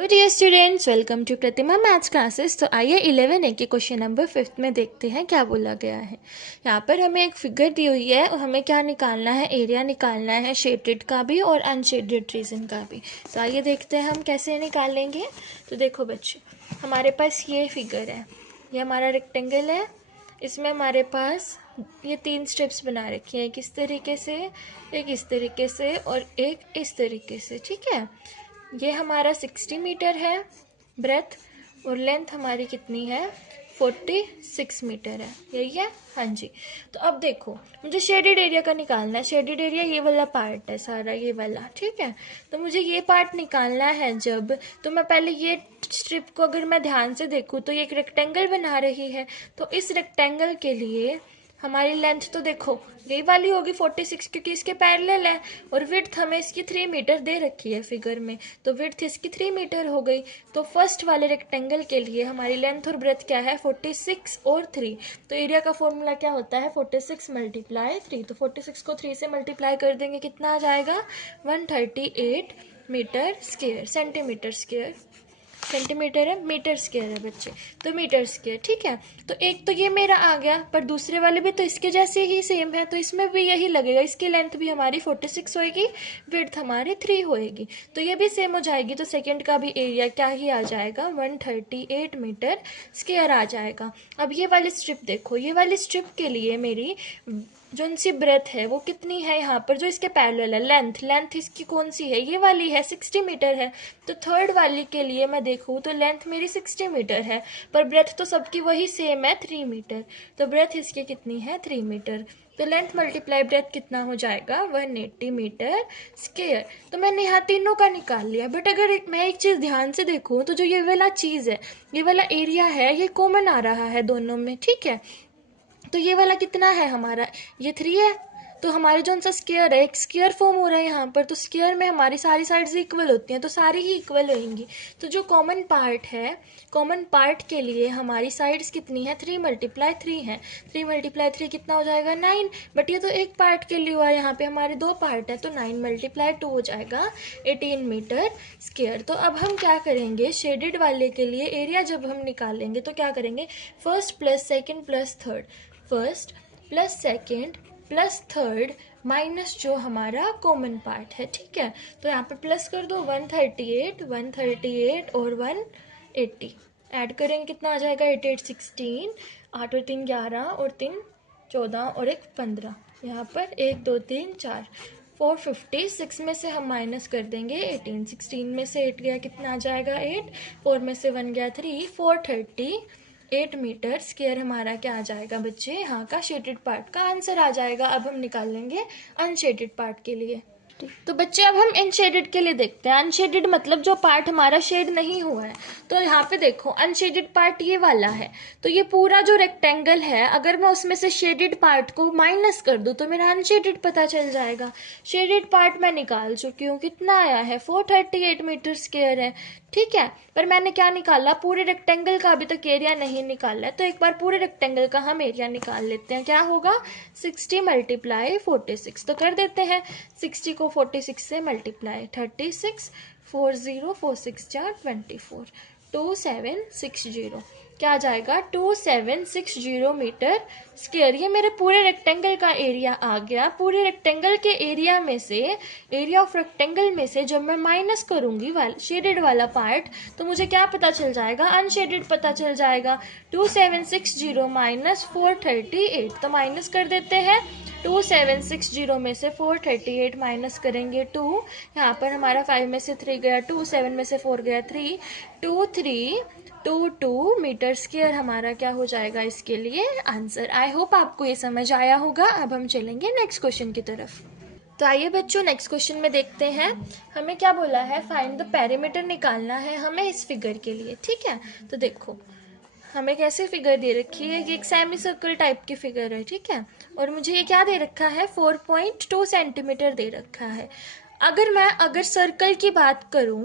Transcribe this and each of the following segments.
Hello dear students, welcome to Pratima maths classes. तो आइए 11A के क्वेश्चन नंबर 5 में देखते हैं क्या बोला गया है। यहाँ पर हमें एक फिगर दी हुई है और हमें क्या निकालना है, एरिया निकालना है शेडेड का भी और अनशेडेड रीजन का भी। तो आइए देखते हैं हम कैसे निकालेंगे। तो देखो बच्चे, हमारे पास ये फिगर है, ये हमारा रेक्टेंगल है। इसमें हमारे पास ये 3 स्ट्रिप्स बना रखी हैं, एक इस तरीके से, एक इस तरीके से और एक इस तरीके से। ठीक है, ये हमारा 60 मीटर है ब्रेथ और लेंथ हमारी कितनी है, 46 मीटर है। यही है, हाँ जी। तो अब देखो, मुझे शेडेड एरिया का निकालना है। शेडेड एरिया ये वाला पार्ट है सारा, ये वाला। ठीक है, तो मुझे ये पार्ट निकालना है जब, तो मैं पहले ये स्ट्रिप को अगर मैं ध्यान से देखूँ तो ये एक रेक्टेंगल बना रही है। तो इस रेक्टेंगल के लिए हमारी लेंथ तो देखो यही वाली होगी 46, क्योंकि इसके पैरेलल है। और विड्थ हमें इसकी 3 मीटर दे रखी है फिगर में, तो विड्थ इसकी 3 मीटर हो गई। तो फर्स्ट वाले रेक्टेंगल के लिए हमारी लेंथ और ब्रेथ क्या है, 46 और 3। तो एरिया का फॉर्मूला क्या होता है, 46 × 3। तो 46 को 3 से मल्टीप्लाई कर देंगे, कितना आ जाएगा, 138 metre square, centimetre square. Centimetre है, मीटर स्क्वायर है बच्चे, तो मीटर स्क्वायर। ठीक है, तो एक तो ये मेरा आ गया, पर दूसरे वाले भी तो इसके जैसे ही सेम है, तो इसमें भी यही लगेगा। इसकी लेंथ भी हमारी 46 होएगी, विड्थ हमारी 3 होएगी, तो ये भी सेम हो जाएगी। तो सेकंड का भी एरिया क्या ही आ जाएगा, 138 मीटर स्क्वायर आ जाएगा। अब ये वाली स्ट्रिप देखो, ये वाली स्ट्रिप के लिए मेरी जो इनसी ब्रेथ है वो कितनी है, यहाँ पर जो इसके पैरेलल है, लेंथ इसकी कौन सी है, ये वाली है, 60 मीटर है। तो थर्ड वाली के लिए मैं देखूँ तो लेंथ मेरी 60 मीटर है, पर ब्रेथ तो सबकी वही सेम है, 3 मीटर। तो ब्रेथ इसकी कितनी है, 3 मीटर। तो लेंथ मल्टीप्लाई ब्रेथ कितना हो जाएगा, 180 मीटर स्क्वायर। तो मैंने यहाँ तीनों का निकाल लिया। बट अगर मैं एक चीज़ ध्यान से देखूँ तो जो ये वाला चीज़ है, ये वाला एरिया है, ये कॉमन आ रहा है दोनों में। ठीक है, तो ये वाला कितना है हमारा, ये 3 है। तो हमारे जो सा स्क्वायर है, एक स्क्वायर फॉर्म हो रहा है यहाँ पर, तो स्क्वायर में हमारी सारी साइड्स इक्वल होती हैं, तो सारी ही इक्वल होंगी। तो जो कॉमन पार्ट है, कॉमन पार्ट के लिए हमारी साइड्स कितनी है, 3 × 3 है। 3 × 3 कितना हो जाएगा, 9। बट ये तो एक पार्ट के लिए हुआ है, यहाँ पे हमारे 2 पार्ट है, तो 9 × 2 हो जाएगा 18 मीटर स्क्वायर। तो अब हम क्या करेंगे, शेडेड वाले के लिए एरिया जब हम निकालेंगे तो क्या करेंगे, first plus second plus third, first plus second plus third minus जो हमारा कॉमन पार्ट है। ठीक है, तो यहाँ पे प्लस कर दो, 138 और 180 ऐड करेंगे, कितना आ जाएगा, 8 8 16, 8 और 3 11 और 3 14 और 1 15। यहाँ पर 1 2 3 4, 456 में से हम माइनस कर देंगे 18, 16 में से 8 गया, कितना आ जाएगा 8, 4 में से 1 गया 3, 438 मीटर स्क्वायर हमारा क्या आ जाएगा बच्चे, यहाँ का शेडेड पार्ट का आंसर आ जाएगा। अब हम निकाल लेंगे अनशेडेड पार्ट के लिए। तो बच्चे अब हम अनशेडेड के लिए देखते हैं। अनशेडेड मतलब जो पार्ट हमारा शेड नहीं हुआ है। तो यहाँ पे देखो, अनशेडेड पार्ट ये वाला है, तो ये पूरा जो रेक्टेंगल है, अगर मैं उसमें से शेडेड पार्ट को माइनस कर दूँ तो मेरा अनशेडेड पता चल जाएगा। शेडेड पार्ट मैं निकाल चुकी हूँ, कितना आया है, 438 मीटर स्क्वायर है। ठीक है, पर मैंने क्या निकाला, पूरे रेक्टेंगल का अभी तक एरिया नहीं निकाला है, तो एक बार पूरे रेक्टेंगल का हम एरिया निकाल लेते हैं। क्या होगा, 60 × 46। तो कर देते हैं, 60 को 46 से मल्टीप्लाई, 36, 40 4 6 4 24, 2760 क्या आ जाएगा, 2760 मीटर स्क्वायर। ये मेरे पूरे रेक्टेंगल का एरिया आ गया। पूरे रेक्टेंगल के एरिया में से, एरिया ऑफ रेक्टेंगल में से जब मैं माइनस करूंगी शेडेड वाला पार्ट, तो मुझे क्या पता चल जाएगा, अनशेडेड पता चल जाएगा। 2760 माइनस 438, तो माइनस कर देते हैं। 2760 में से 438 माइनस करेंगे 2, यहाँ पर हमारा 5 में से 3 गया 2, 7 में से 4 गया 3, 2322 मीटर स्क्वायर हमारा क्या हो जाएगा इसके लिए आंसर। आई होप आपको ये समझ आया होगा। अब हम चलेंगे नेक्स्ट क्वेश्चन की तरफ। तो आइए बच्चों, नेक्स्ट क्वेश्चन में देखते हैं हमें क्या बोला है, फाइंड द पेरीमीटर निकालना है हमें इस फिगर के लिए। ठीक है, तो देखो हमें कैसे फिगर दे रखी है, ये एक सेमी सर्कल टाइप की फिगर है। ठीक है, और मुझे ये क्या दे रखा है, 4.2 सेंटीमीटर दे रखा है। अगर सर्कल की बात करूं,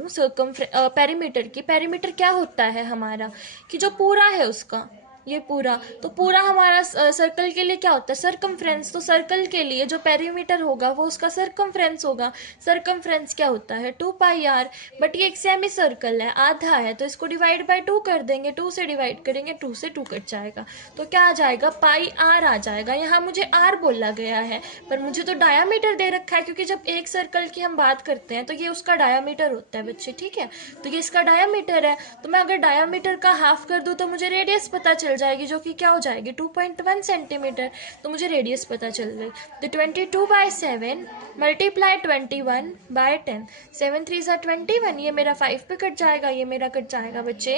पेरीमीटर की, पेरीमीटर क्या होता है हमारा, कि जो पूरा है उसका ये पूरा, तो पूरा हमारा सर्कल के लिए क्या होता है, सर्कमफ्रेंस। तो सर्कल के लिए जो पेरीमीटर होगा वो उसका सर्कमफ्रेंस होगा। सर्कमफ्रेंस क्या होता है, 2πr। बट ये एक सेमी सर्कल है, आधा है, तो इसको डिवाइड बाय 2 कर देंगे, 2 से डिवाइड करेंगे, 2 से 2 कट जाएगा, तो क्या आ जाएगा, πr आ जाएगा। यहाँ मुझे r बोला गया है, पर मुझे तो डायामीटर दे रखा है, क्योंकि जब एक सर्कल की हम बात करते हैं तो ये उसका डायामीटर होता है बच्चे, ठीक है। तो ये इसका डायामीटर है, तो मैं अगर डायामीटर का हाफ कर दूं तो मुझे रेडियस पता चल जाएगी, जो कि क्या हो जाएगी, 2.1 सेंटीमीटर। तो मुझे रेडियस पता चल गई। तो 22/7 मल्टीप्लाई 21/10, 7 3 21, ये मेरा 5 पे कट जाएगा, ये मेरा कट जाएगा बच्चे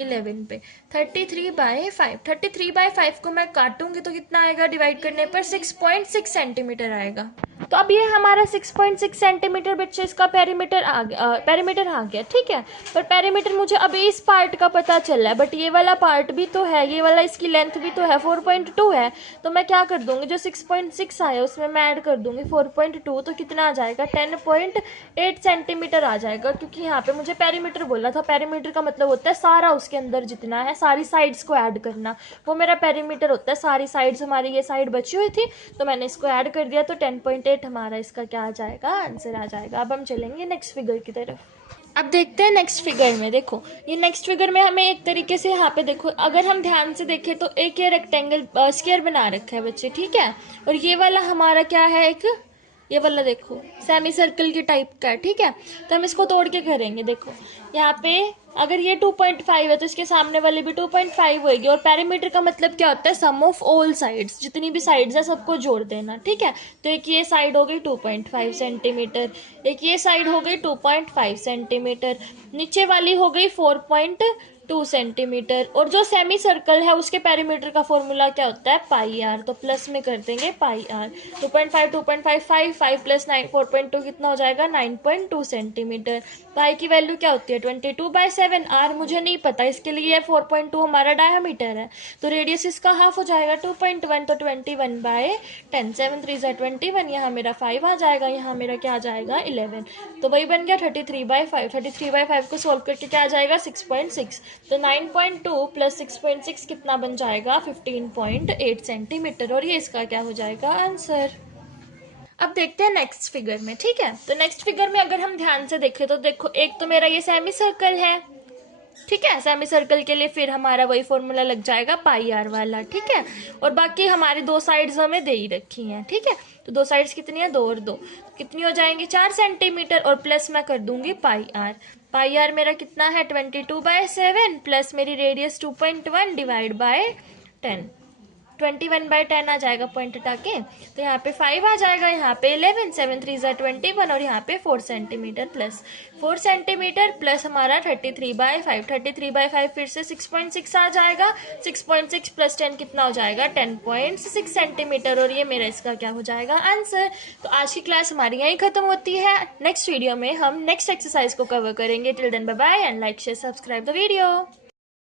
11 पे। 33/5, 33/5 को मैं काटूंगी तो कितना आएगा, डिवाइड करने पर 6.6 सेंटीमीटर आएगा। तो अब ये हमारा 6.6 सेंटीमीटर बच्चे इसका पेरीमीटर आ गया, ठीक है। पर पेरीमीटर मुझे अभी इस पार्ट का पता चल रहा है, बट ये वाला पार्ट भी तो है, ये वाला इसकी लेंथ भी तो है, 4.2 है। तो मैं क्या कर दूंगी, जो 6.6 आया उसमें मैं ऐड कर दूंगी 4.2, तो कितना आ जाएगा, 10.8 सेंटीमीटर आ जाएगा। क्योंकि यहाँ पे मुझे पेरीमीटर बोला था, पेरीमीटर का मतलब होता है सारा उसके अंदर जितना है, सारी साइड्स को ऐड करना, वो मेरा पेरीमीटर होता है। सारी साइड्स, हमारी ये साइड बची हुई थी तो मैंने इसको ऐड कर दिया, तो 10.8 हमारा इसका क्या आ जाएगा, आंसर आ जाएगा। अब हम चलेंगे नेक्स्ट फिगर की तरफ। अब देखते हैं नेक्स्ट फिगर में। देखो ये नेक्स्ट फिगर में हमें एक तरीके से यहाँ पे देखो, अगर हम ध्यान से देखें तो एक ये रेक्टेंगल स्क्वायर बना रखा है बच्चे, ठीक है। और ये वाला हमारा क्या है, एक ये वाला देखो सेमी सर्कल के टाइप का है, ठीक है। तो हम इसको तोड़ के करेंगे। देखो यहाँ पे अगर ये 2.5 है तो इसके सामने वाले भी 2.5 होगी। और पेरीमीटर का मतलब क्या होता है, सम ऑफ ऑल साइड्स, जितनी भी साइड्स है सबको जोड़ देना, ठीक है। तो एक ये साइड हो गई 2.5 सेंटीमीटर, एक ये साइड हो गई 2.5 सेंटीमीटर, नीचे वाली हो गई 4.2 सेंटीमीटर। और जो सेमी सर्कल है उसके पेरीमीटर का फॉर्मूला क्या होता है, πr। तो प्लस में कर देंगे πr। 2.5 2.5 5 प्लस 9 4.2 कितना हो जाएगा, 9.2 सेंटीमीटर। पाई की वैल्यू क्या होती है, 22/7। r मुझे नहीं पता, इसके लिए 4.2 हमारा डायमीटर है, तो रेडियस इसका हाफ हो जाएगा 2.1, तो 21/10, 7 3 21, यहाँ मेरा 5 आ जाएगा, यहाँ मेरा क्या आ जाएगा 11। तो वही बन गया 33/5। 33/5 को सोल्व करके क्या आ जाएगा 6.6। तो 9.2 प्लस 6.6 कितना बन जाएगा, 15.8 सेंटीमीटर। और ये इसका क्या हो जाएगा, आंसर। अब देखते हैं नेक्स्ट फिगर में, ठीक है। तो नेक्स्ट फिगर में अगर हम ध्यान से देखें तो देखो, एक तो मेरा ये सेमी सर्कल है, ठीक है। सेमी सर्कल के लिए फिर हमारा वही फॉर्मूला लग जाएगा πr वाला, ठीक है। और बाकी हमारी दो साइड्स हमें दे ही रखी हैं, ठीक है। तो दो साइड्स कितनी है, 2 और 2, कितनी हो जाएंगी 4 सेंटीमीटर। और प्लस मैं कर दूंगी πr मेरा कितना है 22/7 प्लस मेरी रेडियस 2.1 डिवाइड बाय 10, 21/10 आ जाएगा पॉइंट हटा के। तो यहाँ पे 5 आ जाएगा, यहाँ पे 11, 7 3 21, और यहाँ पे 4 सेंटीमीटर प्लस 4 सेंटीमीटर प्लस हमारा 33/5। 33/5 फिर से 6.6 आ जाएगा, 6.6 प्लस 10 कितना हो जाएगा 10.6 सेंटीमीटर। और ये मेरा इसका क्या हो जाएगा, आंसर। तो आज की क्लास हमारी यहीं खत्म होती है। नेक्स्ट वीडियो में हम नेक्स्ट एक्सरसाइज को कवर करेंगे। Till then bye bye and like share subscribe the video.